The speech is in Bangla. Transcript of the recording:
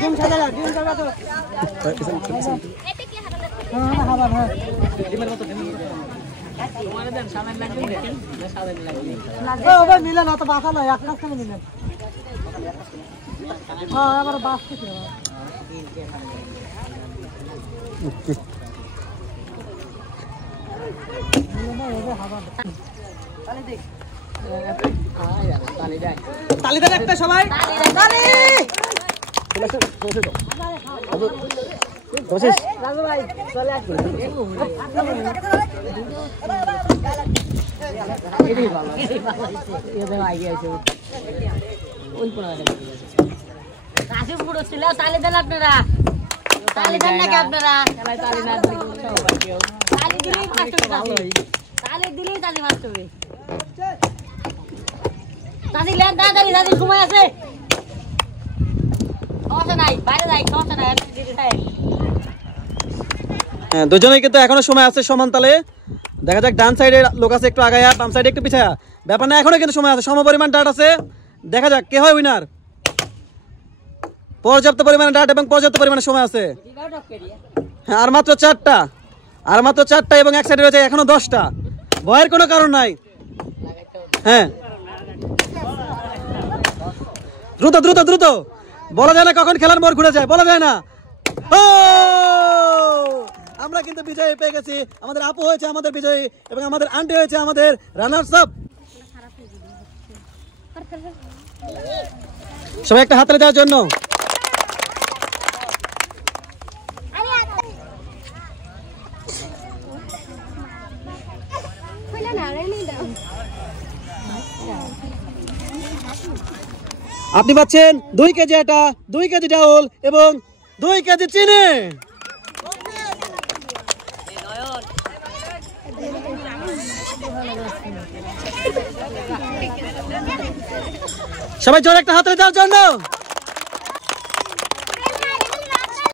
ডিম সাদা ডিম সাদা তো এটা কি হাবার হ্যাঁ ডিমের মতো তোমারে দেন সামনে লাগবে না সাদা লাগবে লাগবে ওবে মিলে না তো বাসা না এক কাজ করে মিলে হ্যাঁ আবার বাস কি তালি দেন একটা সবাই তালি কোশিশ রাজু ভাই চলে আসুন এই ভালো এই দেখ আইডিয়া আছে ওই পড়া আছে কাছে পুরো ছিল তালি দেন আপনারা তালি দেন নাকি আপনারা তালি না দিলে সবাই কেউ তালি দিলেই ফাস্ট হবে তালি দিলেই তালি ফাস্ট হবে তালি লেন দাদি দাদি সময় আছে সমস্যা নাই বাইরে যাই সমস্যা নাই দিদি ভাই হ্যাঁ দুজনেই কিন্তু এখনো সময় আছে সমান তালে দেখা যাক ডান সাইডে লোক আছে একটু আগায়া বাম সাইডে একটু পিছায়া ব্যাপার না এখনো কিন্তু সময় আছে সমপরিমাণ ডাট আছে দেখা যাক কে হয় উইনার পর্যাপ্ত পরিমাণে ডাট এবং পর্যাপ্ত পরিমাণে সময় আছে হ্যাঁ আর মাত্র চারটা এবং এক সাইডে রয়েছে এখনো 10টা ভয়ের কোনো কারণ নাই হ্যাঁ দ্রুত দ্রুত দ্রুত বলা যায় না কখন খেলার মোড় ঘুরে যায় বলা যায় না ও আমরা কিন্তু বিজয়ী পেয়ে গেছি আমাদের আপু হয়েছে আমাদের বিজয়ী এবং আমাদের আন্টি হয়েছে আমাদের রানার্স আপ সবাই একটা হাততালি দেওয়ার জন্য আপনি পাচ্ছেন 2 কেজি আটা 2 কেজি চাউল এবং 2 কেজি চিনি সবাই জোরে একটা হাততালি দেওয়ার জন্য